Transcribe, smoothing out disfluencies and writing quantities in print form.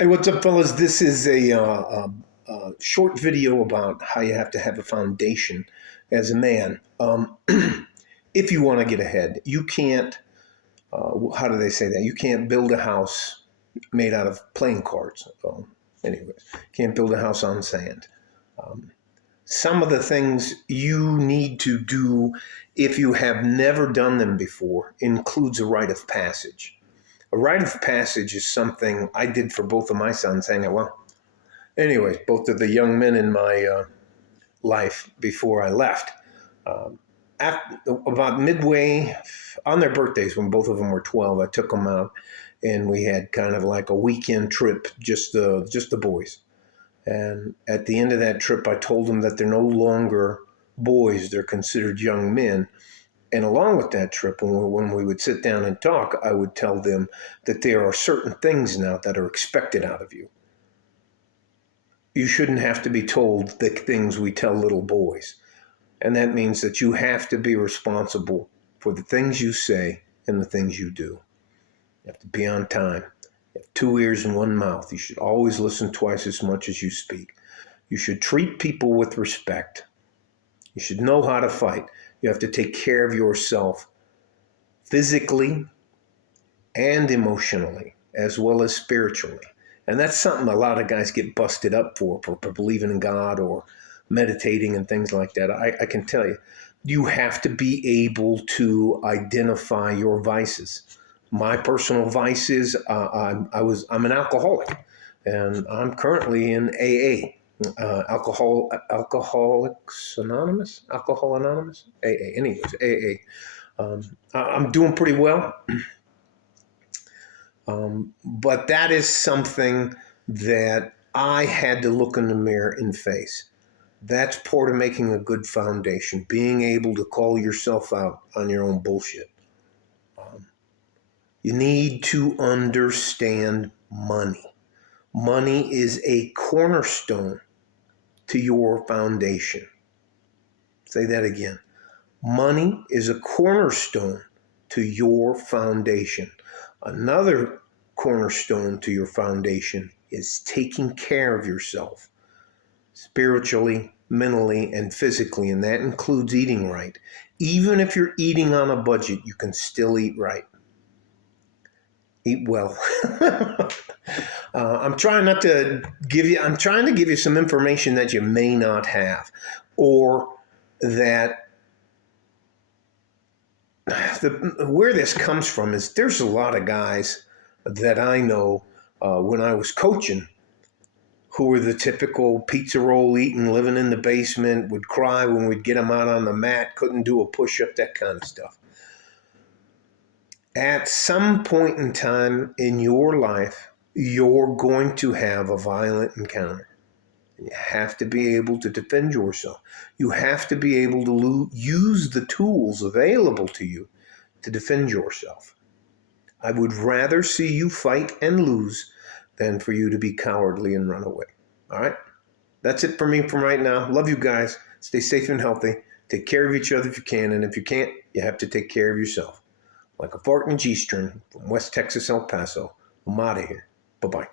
Hey, what's up, fellas? This is a short video about how you have to have a foundation as a man. If you want to get ahead, you can't, how do they say that? You can't build a house made out of playing cards. Anyways, can't build a house on sand. Um, some of the things you need to do if you have never done them before includes a rite of passage. A rite of passage is something I did for both of my sons. Hang on, well, anyways, both of the young men in my life before I left. Um, about midway on their birthdays, when both of them were 12, I took them out, and we had kind of like a weekend trip, just the boys. And at the end of that trip, I told them that they're no longer boys; they're considered young men. And along with that trip, when we would sit down and talk, I would tell them that there are certain things now that are expected out of you. You shouldn't have to be told the things we tell little boys. And that means that you have to be responsible for the things you say and the things you do. You have to be on time. You have two ears and one mouth. You should always listen twice as much as you speak. You should treat people with respect. You should know how to fight. You have to take care of yourself physically and emotionally, as well as spiritually. And that's something a lot of guys get busted up for believing in God or meditating and things like that. I can tell you, you have to be able to identify your vices. My personal vice is I'm an alcoholic, and I'm currently in AA. Alcoholics Anonymous, Alcohol Anonymous, AA. Anyways, AA. I'm doing pretty well, but that is something that I had to look in the mirror and face. That's part of making a good foundation, being able to call yourself out on your own bullshit. You need to understand money. Money is a cornerstone to your foundation. Say that again. Money is a cornerstone to your foundation. Another cornerstone to your foundation is taking care of yourself spiritually, mentally, and physically, and that includes eating right. Even if you're eating on a budget, you can still eat right. Eat well. I'm trying to give you some information that you may not have, or that where this comes from is there's a lot of guys that I know when I was coaching who were the typical pizza roll eating, living in the basement, would cry when we'd get them out on the mat, couldn't do a push-up, that kind of stuff. At some point in time in your life, you're going to have a violent encounter. You have to be able to defend yourself. You have to be able to use the tools available to you to defend yourself. I would rather see you fight and lose than for you to be cowardly and run away. All right? That's it for me from right now. Love you guys. Stay safe and healthy. Take care of each other if you can. And if you can't, you have to take care of yourself. Like a fart in a G-string from West Texas, El Paso. I'm out of here. Bye-bye.